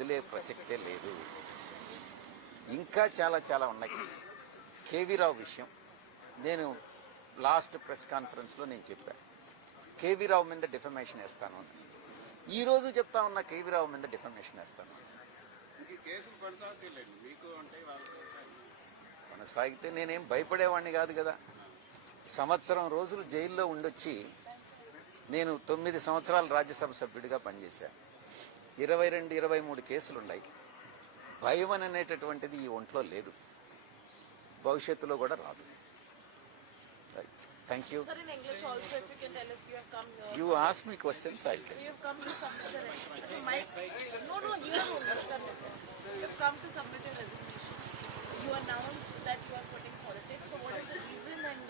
వదిలే ప్రసక్తే లేదు. ఇంకా చాలా చాలా ఉన్నాయి. కేవీ రావు విషయం నేను లాస్ట్ ప్రెస్ కాన్ఫరెన్స్లో నేను చెప్పాను, కేవీ రావు మీద డిఫమేషన్ వేస్తాను అని. ఈరోజు చెప్తా ఉన్నా కేవీ రావు మీద డిఫమేషన్ వేస్తాను. కొనసాగితే నేనేం భయపడేవాడిని కాదు కదా. సంవత్సరం రోజులు జైల్లో ఉండొచ్చి నేను 9 సంవత్సరాలు రాజ్యసభ సభ్యుడిగా పనిచేశాను. 22-23 కేసులున్నాయి. భయం అనేటటువంటిది ఈ ఒంట్లో లేదు, భవిష్యత్తులో కూడా రాదు. Right, thank you. You ask me questions, I'll tell you. You have come to submit a resignation. You have come to submit a resignation. You announced that you are quitting politics. So what is the reason and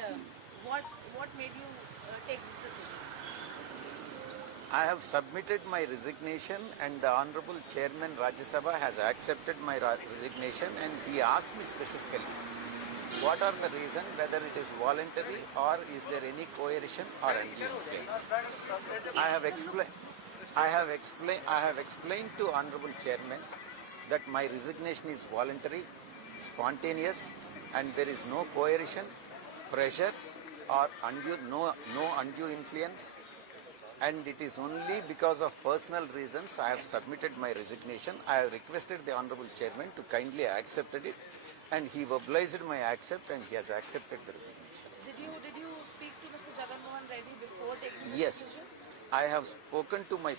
what made you take this decision? I have submitted my resignation and the Honorable Chairman Rajya Sabha has accepted my resignation, and he asked me specifically what are the reason, whether it is voluntary or is there any coercion or undue influence. I have explained to Honorable Chairman that my resignation is voluntary, spontaneous, and there is no coercion, pressure or no undue influence, and it is only because of personal reasons I have submitted my resignation. I have requested the Honorable Chairman to kindly accept it, and he obliged my accept, and he has accepted the resignation. Did you speak to Mr. Jagan Mohan Reddy before taking this Yes, decision? I have spoken to my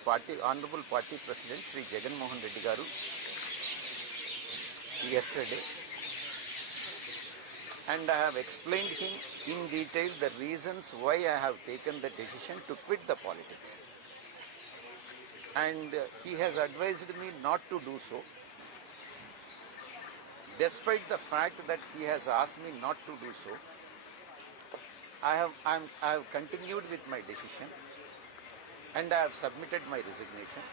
Honorable Party President Sri Jagan Mohan Reddy Garu yesterday, and I have explained him in detail the reasons why I have taken the decision to quit the politics, and he has advised me not to do so. Despite the fact that he has asked me not to do so, I have continued with my decision, and I have submitted my resignation,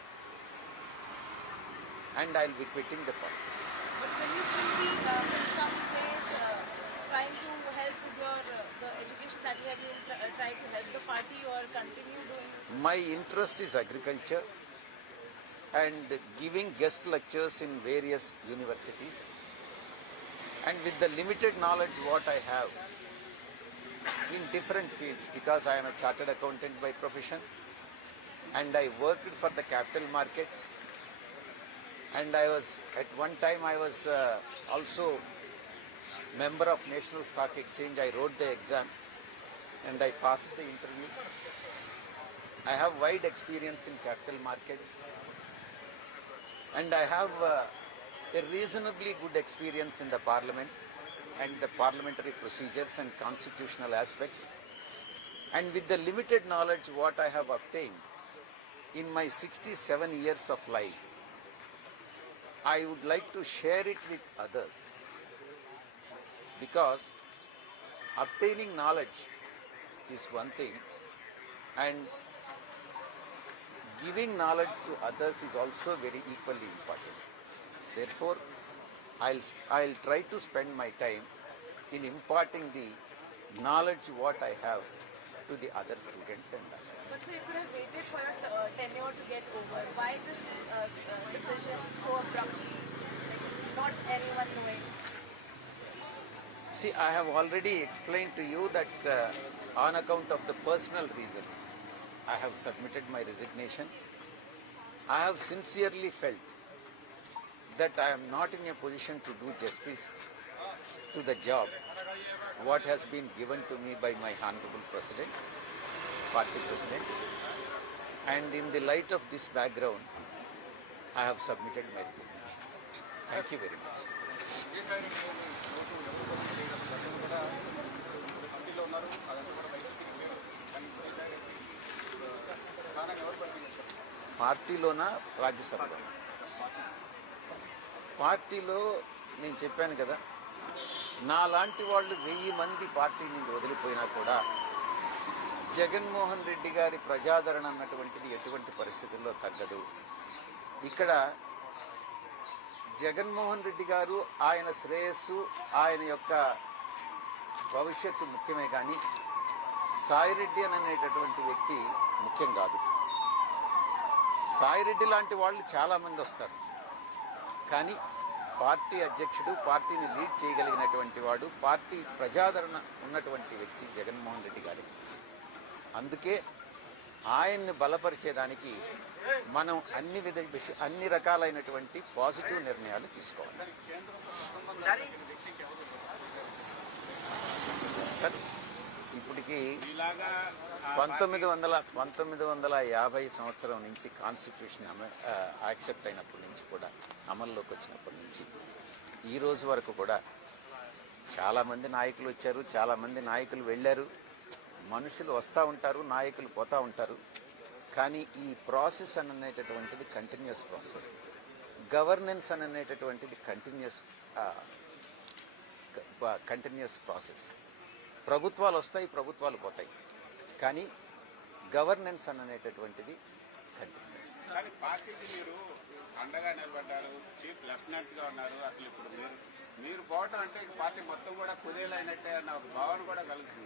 and I will be quitting the politics. But will you still be in some ways trying to help with the education that you have been trying to help the party, or continue doing? My interest is agriculture and giving guest lectures in various universities, and with the limited knowledge what I have in different fields, because I am a chartered accountant by profession, and I worked for the capital markets, and I was at one time I was also member of National Stock Exchange. I wrote the exam and I passed the interview. I have wide experience in capital markets, and I have a reasonably good experience in the parliament and the parliamentary procedures and constitutional aspects. And with the limited knowledge what I have obtained in my 67 years of life, I would like to share it with others, because obtaining knowledge is one thing and giving knowledge to others is also very equally important. Therefore, I'll try to spend my time in imparting the knowledge what I have to the other students and others. But so you could have waited for your tenure to get over. Why this decision so abruptly, not anyone knowing? See, I have already explained to you that on account of the personal reasons, I have submitted my resignation. I have sincerely felt that I am not in a position to do justice to the job what has been given to me by my Honorable President, Party President, and in the light of this background, I have submitted my resignation. Thank you very much. పార్టీలోనా రాజ్యసభలో? పార్టీలో నేను చెప్పాను కదా, నాలాంటి వాళ్ళు 1000 మంది party నుండి వదిలిపోయినా కూడా జగన్మోహన్ రెడ్డి గారి ప్రజాదరణ అన్నటువంటిది ఎటువంటి పరిస్థితుల్లో తగ్గదు. ఇక్కడ జగన్మోహన్ రెడ్డి గారు ఆయన శ్రేయస్సు, ఆయన యొక్క భవిష్యత్తు ముఖ్యమే కానీ సాయిరెడ్డి అనేటటువంటి వ్యక్తి ముఖ్యం కాదు. సాయిరెడ్డి లాంటి వాళ్ళు చాలామంది వస్తారు, కానీ పార్టీ అధ్యక్షుడు, పార్టీని లీడ్ చేయగలిగినటువంటి వాడు, పార్టీ ప్రజాదరణ ఉన్నటువంటి వ్యక్తి జగన్మోహన్ రెడ్డి గారు. అందుకే ఆయన్ని బలపరిచేదానికి మనం అన్ని రకాలైనటువంటి పాజిటివ్ నిర్ణయాలు తీసుకోవాలి. ఇప్పటికి 1950 సంవత్సరం నుంచి కాన్స్టిట్యూషన్ యాక్సెప్ట్ అయినప్పటి నుంచి కూడా, అమల్లోకి వచ్చినప్పటి నుంచి ఈ రోజు వరకు కూడా చాలామంది నాయకులు వచ్చారు, చాలామంది నాయకులు వెళ్ళారు. మనుషులు వస్తూ ఉంటారు, నాయకులు పోతూ ఉంటారు. కానీ ఈ ప్రాసెస్ అనేటటువంటిది కంటిన్యూస్ ప్రాసెస్. గవర్నెన్స్ అనేటటువంటిది కంటిన్యూస్ ప్రాసెస్. ప్రభుత్వాలు వస్తాయి, ప్రభుత్వాలు పోతాయి, కానీ గవర్నెన్స్ అనేటటువంటిది కంటిన్యూస్. కానీ పార్టీకి మీరు అండగా నిలబడ్డారు, చీఫ్ లెఫ్టినెంట్ గా ఉన్నారు. అసలు ఇప్పుడు మీరు పోవటం అంటే పార్టీ మొత్తం కూడా కుదేలైనట్టే అన్న ఒక భావన కూడా కలుగుతుంది.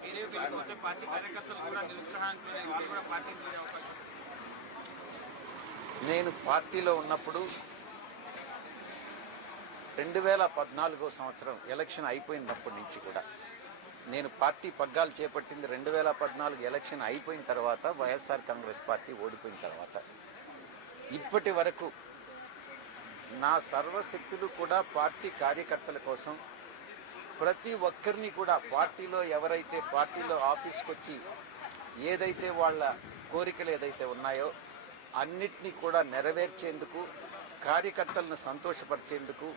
నేను పార్టీలో ఉన్నప్పుడు 2014 సంవత్సరం ఎలక్షన్ అయిపోయినప్పటి నుంచి కూడా, నేను పార్టీ పగ్గాలు చేపట్టింది 2014 ఎలక్షన్ అయిపోయిన తర్వాత, వైఎస్ఆర్ కాంగ్రెస్ పార్టీ ఓడిపోయిన తర్వాత, ఇప్పటి వరకు నా సర్వశక్తులు కూడా పార్టీ కార్యకర్తల కోసం, ప్రతి ఒక్కరిని కూడా పార్టీలో ఎవరైతే పార్టీలో ఆఫీస్కి వచ్చి ఏదైతే వాళ్ళ కోరికలు ఏదైతే ఉన్నాయో అన్నిటినీ కూడా నెరవేర్చేందుకు, కార్యకర్తలను సంతోషపరిచేందుకు,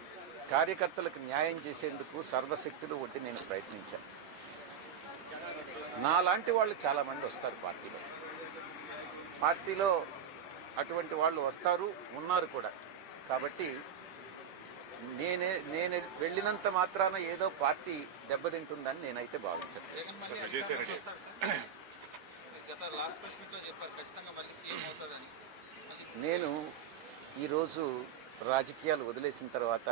కార్యకర్తలకు న్యాయం చేసేందుకు సర్వశక్తులు ఒడ్డి నేను ప్రయత్నించాను. నాలాంటి వాళ్ళు చాలామంది వస్తారు పార్టీలో అటువంటి వాళ్ళు వస్తారు, ఉన్నారు కూడా. కాబట్టి నేను వెళ్ళినంత మాత్రాన ఏదో పార్టీ దెబ్బతింటుందని నేనైతే భావించను. నేను ఈరోజు రాజకీయాలు వదిలేసిన తర్వాత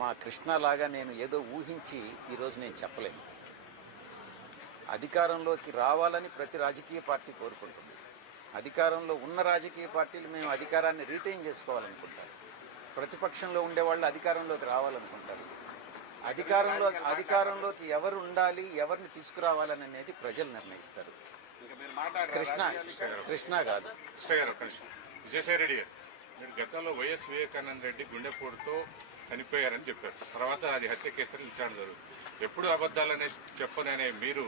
మా కృష్ణలాగా నేను ఏదో ఊహించి ఈరోజు నేను చెప్పలేను. అధికారంలోకి రావాలని ప్రతి రాజకీయ పార్టీ కోరుకుంటుంది. అధికారంలో ఉన్న రాజకీయ పార్టీలు మేము అధికారాన్ని రీటైన్ చేసుకోవాలనుకుంటారు. ప్రతిపక్షంలో ఉండేవాళ్ళు అధికారంలోకి రావాలనుకుంటారు. అధికారంలోకి ఎవరు ఉండాలి, ఎవరిని తీసుకురావాలని అనేది ప్రజలు నిర్ణయిస్తారు. కృష్ణ కాదు. విజయసాయి రెడ్డి గారు, మీరు గతంలో వైఎస్ వివేకానంద రెడ్డి గుండెపోటుతో చనిపోయారని చెప్పారు. తర్వాత అది హత్య కేసులు విచారణ జరుగుతుంది. ఎప్పుడు అబద్దాలనే చెప్పననే మీరు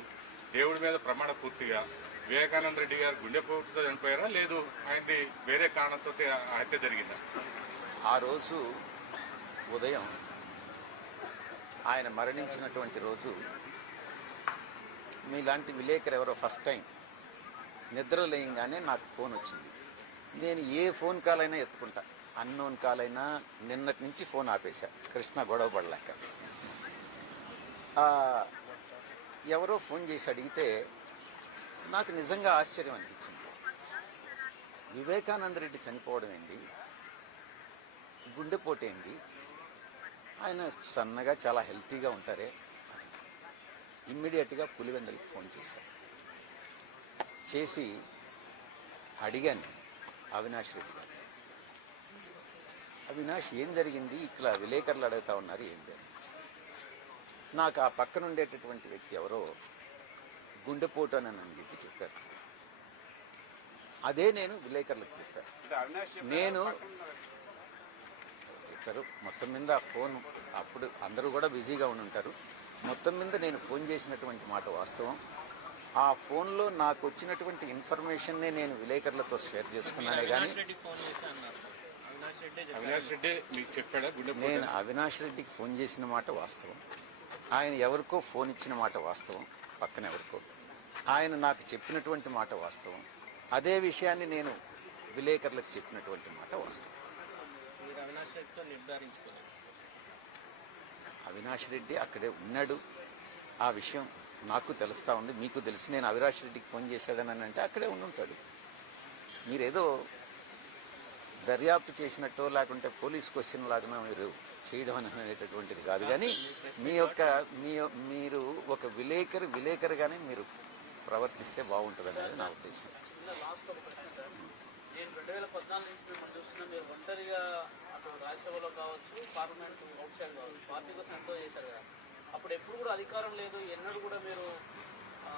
దేవుడి మీద ప్రమాణ పూర్తిగా వివేకానంద రెడ్డి గారు గుండెపోటుతో చనిపోయారా, లేదు ఆయనది వేరే కారణంతో హత్య జరిగిందా? ఆ రోజు ఉదయం ఆయన మరణించినటువంటి రోజు మీలాంటి విలేకరు ఎవరో ఫస్ట్ టైం నిద్ర లేయంగానే నాకు ఫోన్ వచ్చింది. నేను ఏ ఫోన్ కాల్ అయినా ఎత్తుకుంటా. అన్నోన్ కాల్ అయినా నిన్నటి నుంచి ఫోన్ ఆపేశా, కృష్ణ గొడవ పడలేక. ఎవరో ఫోన్ చేసి అడిగితే నాకు నిజంగా ఆశ్చర్యం అనిపించింది. వివేకానంద రెడ్డి చనిపోవడం ఏంటి, గుండెపోటు ఏంటి, ఆయన సన్నగా చాలా హెల్తీగా ఉంటారే. ఇమ్మీడియట్గా పులివెందులకు ఫోన్ చేశాను. చేసి అడిగాను నేను అవినాష్ రెడ్డి గారు, అవినాష్ ఏం జరిగింది, ఇక్కడ విలేకరులు అడుగుతా ఉన్నారు ఏం జరిగింది. నాకు ఆ పక్కన ఉండేటటువంటి వ్యక్తి ఎవరో గుండెపోటు అని చెప్పి చెప్పారు. అదే నేను విలేకరులకు చెప్పాను. చెప్పారు మొత్తం మీద ఫోన్, అప్పుడు అందరూ కూడా బిజీగా ఉండి ఉంటారు. మొత్తం మీద నేను ఫోన్ చేసినటువంటి మాట వాస్తవం. ఆ ఫోన్లో నాకు వచ్చినటువంటి ఇన్ఫర్మేషన్నే నేను విలేకరులతో షేర్ చేసుకున్నానే కానీ నేను అవినాష్ రెడ్డికి ఫోన్ చేసిన మాట వాస్తవం. ఆయన ఎవరికో ఫోన్ ఇచ్చిన మాట వాస్తవం, పక్కన ఎవరికో. ఆయన నాకు చెప్పినటువంటి మాట వాస్తవం. అదే విషయాన్ని నేను విలేకరులకు చెప్పినటువంటి మాట వాస్తవం. అవినాష్ రెడ్డి అక్కడే ఉన్నాడు. ఆ విషయం నాకు తెలుస్తా ఉంది, మీకు తెలిసి. నేను అవినాష్ రెడ్డికి ఫోన్ చేశాడని అంటే అక్కడే ఉండుంటాడు. మీరేదో దర్యాప్తు చేసినట్టో లేకుంటే పోలీస్ క్వశ్చన్ లాగా మీరు చేయడం అనేటటువంటిది కాదు. కానీ మీరు ఒక విలేకరుగానే మీరు ప్రవర్తిస్తే బాగుంటుంది అనేది నా ఉద్దేశం. నేను 2014 నుంచి మిమ్మల్ని చూస్తున్నా, మీరు ఒంటరిగా అటు రాజ్యసభలో కావచ్చు, పార్లమెంట్ అవుట్ సైడ్ కావచ్చు, పార్టీ కోసం ఎంతో చేశారు కదా. అప్పుడు ఎప్పుడు కూడా అధికారం లేదు, ఎన్నడూ కూడా మీరు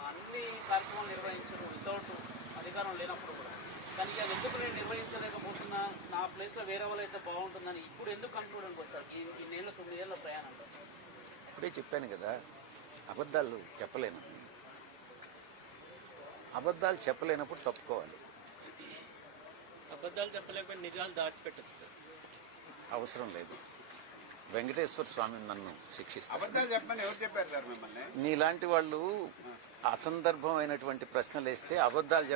అన్ని కార్యక్రమాలు నిర్వహించరు వితౌట్ అధికారం లేనప్పుడు కూడా. కానీ ఇక ఎందుకు నేను నిర్వహించలేకపోతున్నా, నా ప్లేస్లో వేరే వాళ్ళు అయితే బాగుంటుందని ఇప్పుడు ఎందుకు కన్క్లూడెన్కి వస్తారు ఈ నెల 9 ఏళ్ళ ప్రయాణంలో? ఇప్పుడే చెప్పాను కదా, అబద్ధాలు చెప్పలేను. అబద్ధాలు చెప్పలేనప్పుడు తప్పుకోవాలి. అబద్ధాలు చెప్పలేకపోతే నిజాలు దాచిపెట్టచ్చు సార్. అవసరం లేదు. వెంకటేశ్వర స్వామి నన్ను శిక్షిస్తారు. అబద్ధాలు చెప్పమని ఎవరు చెప్పారు సార్ మిమ్మల్ని? నీలాంటి వాళ్ళు అసందర్భమైనటువంటి ప్రశ్నలు వేస్తే అబద్ధాలు